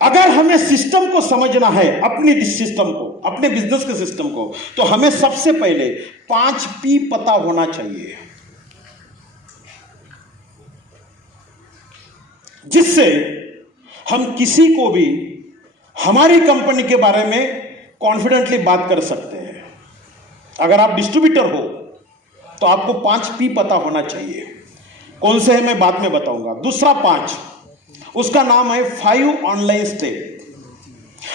अगर हमें सिस्टम को समझना है, अपनी सिस्टम को, अपने बिजनेस के सिस्टम को, तो हमें सबसे पहले 5P पता होना चाहिए, जिससे हम किसी को भी हमारी कंपनी के बारे में कॉन्फिडेंटली बात कर सकते हैं। अगर आप डिस्ट्रीब्यूटर हो तो आपको 5P पता होना चाहिए। कौन से है मैं बाद में बताऊंगा। दूसरा 5, उसका नाम है 5 ऑनलाइन स्टेप।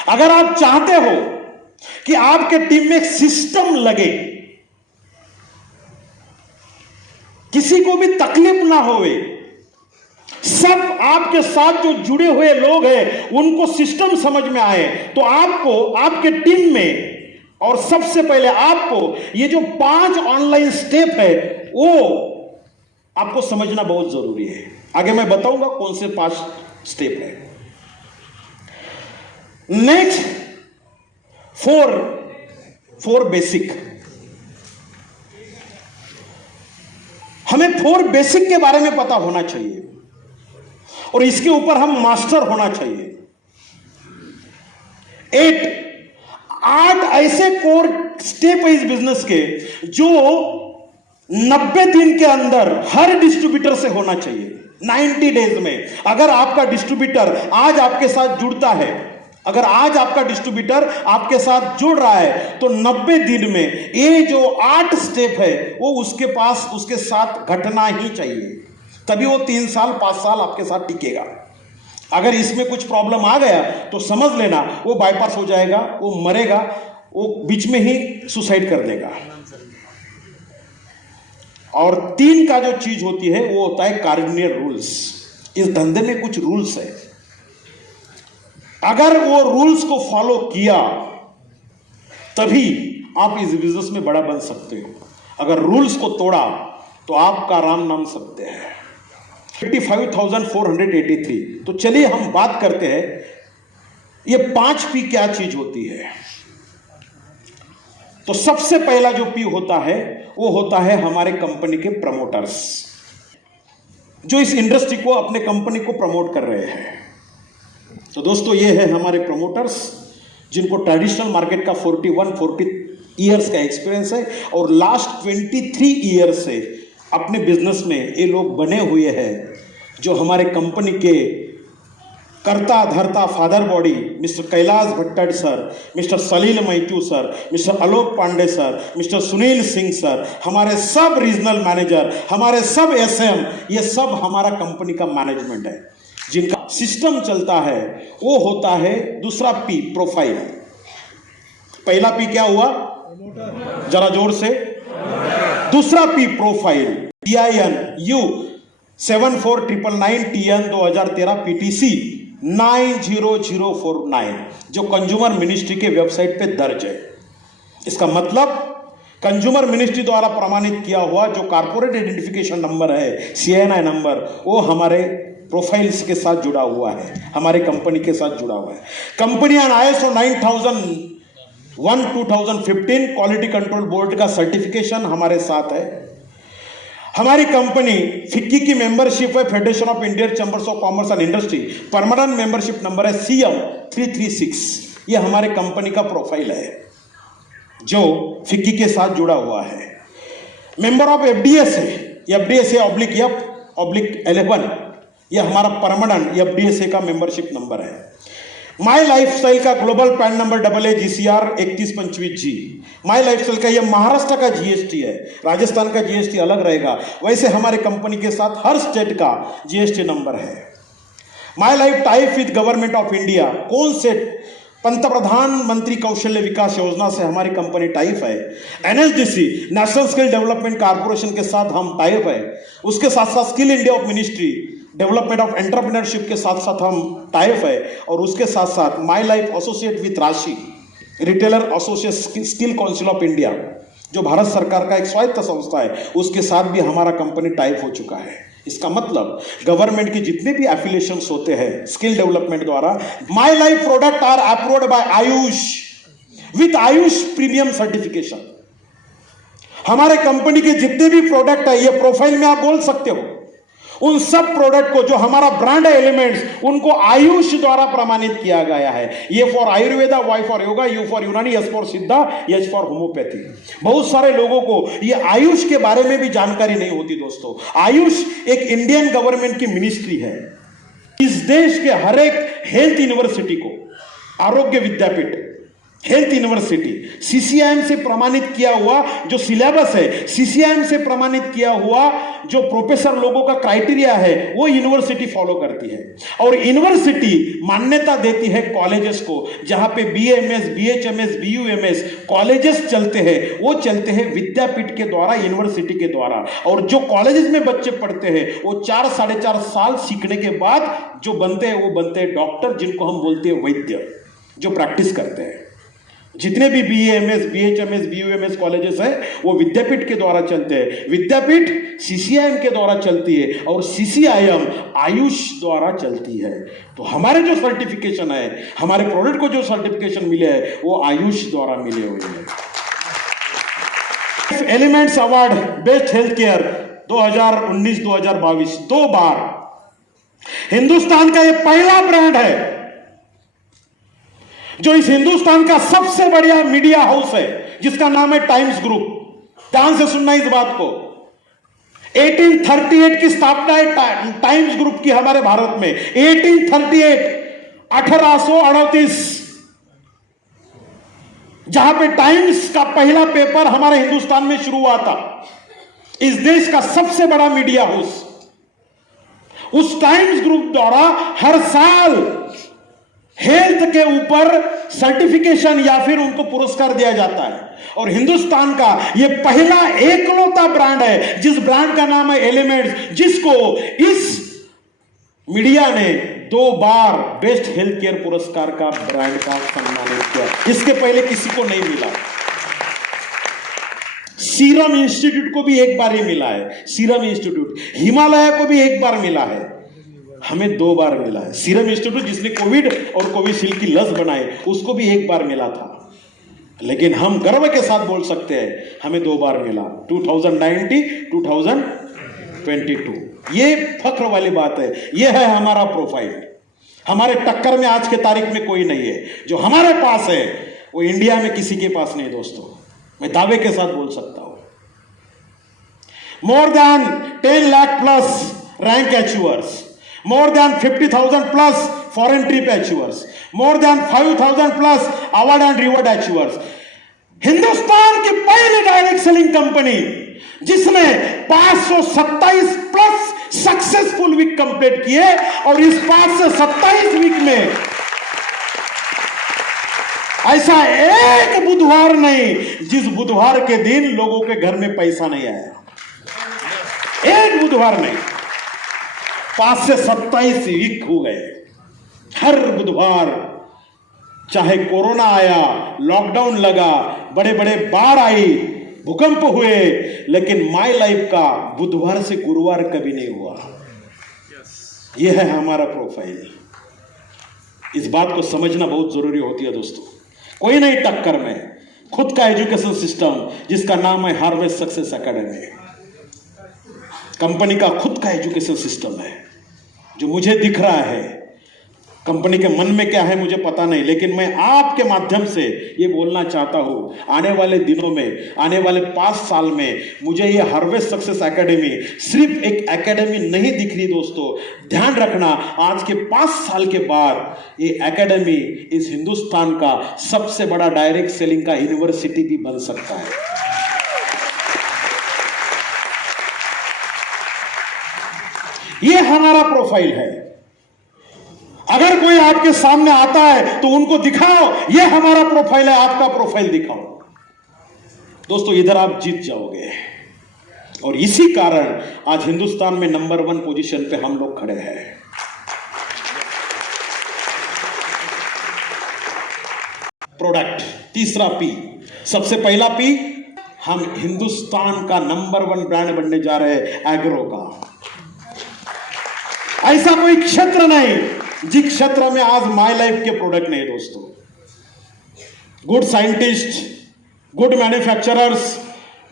अगर आप चाहते हो कि आपके टीम में एक सिस्टम लगे, किसी को भी तकलीफ ना होवे, सब आपके साथ जो जुड़े हुए लोग हैं उनको सिस्टम समझ में आए, तो आपको आपके टीम में और सबसे पहले आपको ये जो 5 ऑनलाइन स्टेप है वो आपको समझना बहुत जरूरी है। आगे मैं बताऊंगा कौन से 5 स्टेप है। Next 4 basic. हमें 4 बेसिक के बारे में पता होना चाहिए और इसके ऊपर हम मास्टर होना चाहिए। 8 ऐसे कोर स्टेप है इस बिजनेस के जो 90 दिन के अंदर हर डिस्ट्रीब्यूटर से होना चाहिए। 90 डेज में अगर आपका डिस्ट्रीब्यूटर आज आपके साथ जुड़ता है, अगर आज आपका डिस्ट्रीब्यूटर आपके साथ जुड़ रहा है, तो 90 दिन में ये जो 8 स्टेप है वो उसके पास, उसके साथ घटना ही चाहिए, तभी वो 3 साल 5 साल आपके साथ टिकेगा। अगर इसमें कुछ प्रॉब्लम आ गया तो समझ लेना वो बाईपास हो जाएगा, वो मरेगा, वो बीच में ही सुसाइड कर देगा। और 3 का जो चीज होती है वो होता है कार्डिनल रूल्स। इस धंधे में कुछ रूल्स है, अगर वो रूल्स को फॉलो किया तभी आप इस बिजनेस में बड़ा बन सकते हो। अगर रूल्स को तोड़ा तो आपका राम नाम सकते हैं। 55,483। तो चलिए हम बात करते हैं ये 5P क्या चीज होती है। तो सबसे पहला जो P होता है वो होता है हमारे कंपनी के प्रमोटर्स, जो इस इंडस्ट्री को, अपने कंपनी को प्रमोट कर रहे हैं। तो दोस्तों ये है हमारे प्रमोटर्स, जिनको ट्रेडिशनल मार्केट का 40 ईयर्स का एक्सपीरियंस है और लास्ट 23 ईयर्स से अपने बिजनेस में ये लोग बने हुए हैं, जो हमारे कंपनी के कर्ता धर्ता father body mister Kailash Bhattad sir, mister Salil Matthew sir, mister Alok Pandey sir, mister Sunil Singh sir, हमारे सब रीजनल मैनेजर, हमारे सब SM, ये सब हमारा कंपनी का मैनेजमेंट है, जिनका सिस्टम चलता है। वो होता है दूसरा P, प्रोफाइल। पहला P क्या हुआ, जरा जोर से। दूसरा P profile, TINU 7499 TN 2013 PTC 90049, जो कंज्यूमर मिनिस्ट्री के वेबसाइट पे दर्ज है। इसका मतलब कंज्यूमर मिनिस्ट्री द्वारा प्रमाणित किया हुआ जो कॉर्पोरेट आइडेंटिफिकेशन नंबर है, CINI नंबर, वो हमारे प्रोफाइल्स के साथ जुड़ा हुआ है, हमारे कंपनी के साथ जुड़ा हुआ है। Company ISO 9001 2015 quality control board का सर्टिफिकेशन हमारे साथ है। हमारी कंपनी फिक्की की मेंबरशिप है, federation of Indian chambers of commerce and industry, permanent membership number है CM 336। ये हमारे कंपनी का प्रोफाइल है जो फिक्की के साथ जुड़ा हुआ है। मेंबर ऑफ FDSA /F/11, ये हमारा परमानेंट FDSA का मेंबरशिप नंबर है। माई लाइफस्टाइल का global pan number AAGCR 3125G। माई लाइफस्टाइल का ये महाराष्ट्र का GST है, राजस्थान का GST अलग रहेगा, वैसे हमारे कंपनी के साथ हर स्टेट का GST नंबर है। My life type with government of India, कौन से प्रधानमंत्री कौशल्य विकास योजना से हमारी कंपनी टाइप है। NSDC national skill development corporation के साथ हम टाइप है। उसके साथ साथ skill India of ministry development of entrepreneurship के साथ साथ हम टाइप है। और उसके साथ साथ माई लाइफ एसोसिएट विथ राशि retailer associate skill council of India, जो भारत सरकार का एक स्वायत्त संस्था है, उसके साथ भी हमारा कंपनी टाइप हो चुका है। इसका मतलब गवर्नमेंट के जितने भी एफिलिएशंस होते हैं स्किल डेवलपमेंट द्वारा, my life product are approved by AYUSH with AYUSH premium certification. हमारे कंपनी के जितने भी प्रोडक्ट है, ये प्रोफाइल में आप बोल सकते हो, उन सब प्रोडक्ट को जो हमारा ब्रांड है एलिमेंट्स, उनको आयुष द्वारा प्रमाणित किया गया है। A for Ayurveda, Y for yoga, U for Unani, S for Siddha, H for homeopathy. बहुत सारे लोगों को ये आयुष के बारे में भी जानकारी नहीं होती दोस्तों। आयुष एक इंडियन गवर्नमेंट की मिनिस्ट्री है। इस देश के हर एक हेल्थ यूनिवर्सिटी को, आरोग्य विद्यापीठ, हेल्थ यूनिवर्सिटी, सीसीआईएम से प्रमाणित किया हुआ जो सिलेबस है, सीसीआईएम से प्रमाणित किया हुआ जो प्रोफेसर लोगों का क्राइटेरिया है, वो यूनिवर्सिटी फॉलो करती है। और यूनिवर्सिटी मान्यता देती है कॉलेजेस को, जहां पे बीएमएस, बीएचएमएस, बीयूएमएस कॉलेजेस चलते हैं, वो चलते हैं विद्यापीठ के द्वारा, यूनिवर्सिटी के द्वारा। और जो कॉलेजेस में बच्चे पढ़ते हैं वो 4 साढ़े 4 साल सीखने के बाद जो बनते हैं, वो बनते हैं डॉक्टर, जिनको हम बोलते हैं वैद्य, जो प्रैक्टिस करते हैं। जितने भी बीएमएस, बीएचएमएस, बीयूएमएस कॉलेजेस हैं, वो विद्यापीठ के द्वारा चलते हैं। विद्यापीठ सीसीआईएम के द्वारा चलती है और सीसीआईएम आयुष द्वारा चलती है। तो हमारे जो सर्टिफिकेशन है, हमारे प्रोडक्ट को जो सर्टिफिकेशन मिले हैं, वो आयुष द्वारा मिले हुए हैं। Elements award best health care 2019-2022 2 बार। हिंदुस्तान का ये पहला ब्रांड है जो इस हिंदुस्तान का सबसे बढ़िया मीडिया हाउस है, जिसका नाम है टाइम्स ग्रुप। ध्यान से सुनना इस बात को। 1838 की स्थापना है टाइम्स ग्रुप की हमारे भारत में। 1838 जहां पे टाइम्स का पहला पेपर हमारे हिंदुस्तान में शुरू हुआ था। इस देश का सबसे बड़ा मीडिया हाउस, उस टाइम्स ग्रुप द्वारा हर साल हेल्थ के ऊपर सर्टिफिकेशन या फिर उनको पुरस्कार दिया जाता है। और हिंदुस्तान का यह पहला एकलौता ब्रांड है जिस ब्रांड का नाम है एलिमेंट्स, जिसको इस मीडिया ने 2 बार बेस्ट हेल्थ केयर पुरस्कार का ब्रांड का सम्मानित किया। इसके पहले किसी को नहीं मिला। सीरम इंस्टीट्यूट को भी एक बार ही मिला है, सीरम इंस्टीट्यूट। हिमालय को भी एक बार मिला है, हमें 2 बार मिला है। सीरम इंस्टीट्यूट जिसने कोविड और कोविशील्ड की लस बनाई, उसको भी 1 बार मिला था। लेकिन हम गर्व के साथ बोल सकते हैं हमें 2 बार मिला, 2019, 2022। ये फख्र वाली बात है। ये है हमारा प्रोफाइल। हमारे टक्कर में आज के तारीख में कोई नहीं है। जो हमारे पास है वो इंडिया में किसी के पास नहीं दोस्तों, मैं दावे के साथ बोल सकता हूं। More than 10 lakh plus rank achievers, more than 50,000 plus foreign trip achievers, more than 5,000 plus award and reward achievers। Hindustan की पहली डायरेक्ट सेलिंग कंपनी जिसने 527 प्लस सक्सेसफुल वीक कंप्लीट किए, और इस 527 वीक में ऐसा एक बुधवार नहीं जिस बुधवार के दिन लोगों के घर में पैसा नहीं आया। एक बुधवार नहीं, 5 से 27 वीक हो गए। हर बुधवार, चाहे कोरोना आया, लॉकडाउन लगा, बड़े बड़े बाढ़ आई, भूकंप हुए, लेकिन माय लाइफ का बुधवार से गुरुवार कभी नहीं हुआ। यह है हमारा प्रोफाइल। इस बात को समझना बहुत जरूरी होती है दोस्तों। कोई नहीं टक्कर में, खुद का एजुकेशन सिस्टम जिसका नाम है हार्वेस्ट सक्सेस एकेडमी। कंपनी का खुद का एजुकेशन सिस्टम है जो मुझे दिख रहा है। कंपनी के मन में क्या है मुझे पता नहीं, लेकिन मैं आपके माध्यम से ये बोलना चाहता हूं, आने वाले दिनों में, आने वाले 5 साल में मुझे ये हार्वेस्ट सक्सेस एकेडमी सिर्फ एक एकेडमी नहीं दिख रही दोस्तों। ध्यान रखना, आज के 5 साल के बाद ये एकेडमी इस हिंदुस्तान का सबसे बड़ा डायरेक्ट सेलिंग का यूनिवर्सिटी भी बन सकता है। ये हमारा प्रोफाइल है। अगर कोई आपके सामने आता है तो उनको दिखाओ ये हमारा प्रोफाइल है, आपका प्रोफाइल दिखाओ दोस्तों, इधर आप जीत जाओगे। और इसी कारण आज हिंदुस्तान में नंबर 1 पोजीशन पे हम लोग खड़े हैं। प्रोडक्ट, तीसरा पी। सबसे पहला पी, हम हिंदुस्तान का नंबर 1 ब्रांड बनने जा रहे हैं एग्रो का। ऐसा कोई क्षेत्र नहीं जिस क्षेत्र में आज माय लाइफ के प्रोडक्ट नहीं दोस्तों। Good scientist, good manufacturers,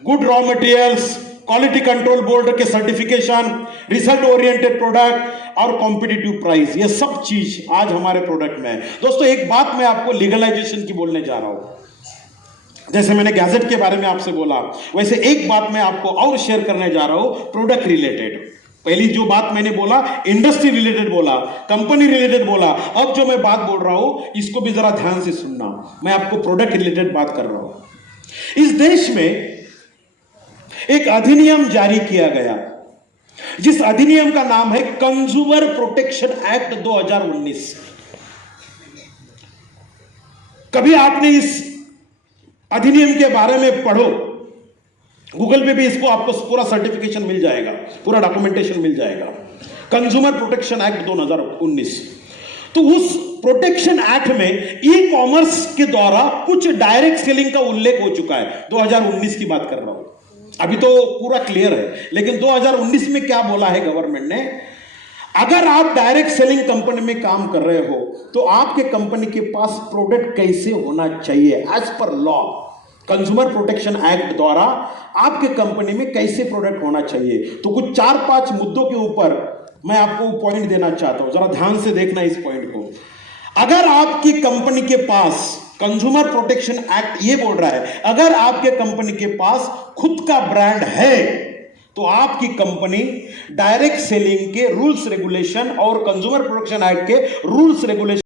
good raw materials, quality control board के सर्टिफिकेशन, रिजल्ट ओरिएंटेड प्रोडक्ट और कॉम्पिटिटिव प्राइस, ये सब चीज आज हमारे प्रोडक्ट में है। दोस्तों एक बात मैं आपको लीगलाइजेशन की बोलने जा रहा हूं। जैसे मैंने गैजेट के बारे में आपसे बोला, वैसे एक बात मैं आपको और शेयर करने जा रहा हूं प्रोडक्ट रिलेटेड। पहली जो बात मैंने बोला इंडस्ट्री रिलेटेड बोला, कंपनी रिलेटेड बोला, अब जो मैं बात बोल रहा हूं इसको भी जरा ध्यान से सुनना। मैं आपको प्रोडक्ट रिलेटेड बात कर रहा हूं। इस देश में एक अधिनियम जारी किया गया, जिस अधिनियम का नाम है कंज्यूमर प्रोटेक्शन एक्ट 2019। कभी आपने इस अधिनियम के बारे में पढ़ो, गूगल पे भी इसको आपको पूरा सर्टिफिकेशन मिल जाएगा, पूरा डॉक्यूमेंटेशन मिल जाएगा। Consumer protection act 2019। तो उस प्रोटेक्शन एक्ट में ई कॉमर्स के द्वारा कुछ डायरेक्ट सेलिंग का उल्लेख हो चुका है। 2019 की बात कर रहा हूं, अभी तो पूरा क्लियर है, लेकिन 2019 में क्या बोला है गवर्नमेंट ने, अगर आप डायरेक्ट सेलिंग कंपनी में काम कर रहे हो तो आपके कंपनी के पास प्रोडक्ट कैसे होना चाहिए as per law, consumer protection act द्वारा आपके कंपनी में कैसे प्रोडक्ट होना चाहिए। तो कुछ 4-5 मुद्दों के ऊपर मैं आपको पॉइंट देना चाहता हूं, जरा ध्यान से देखना इस पॉइंट को। अगर आपकी कंपनी के पास, कंज्यूमर प्रोटेक्शन एक्ट ये बोल रहा है, अगर आपके कंपनी के पास खुद का ब्रांड है तो आपकी कंपनी डायरेक्ट सेलिंग के रूल्स रेगुलेशन और कंज्यूमर प्रोटेक्शन एक्ट के रूल्स रेगुलेशन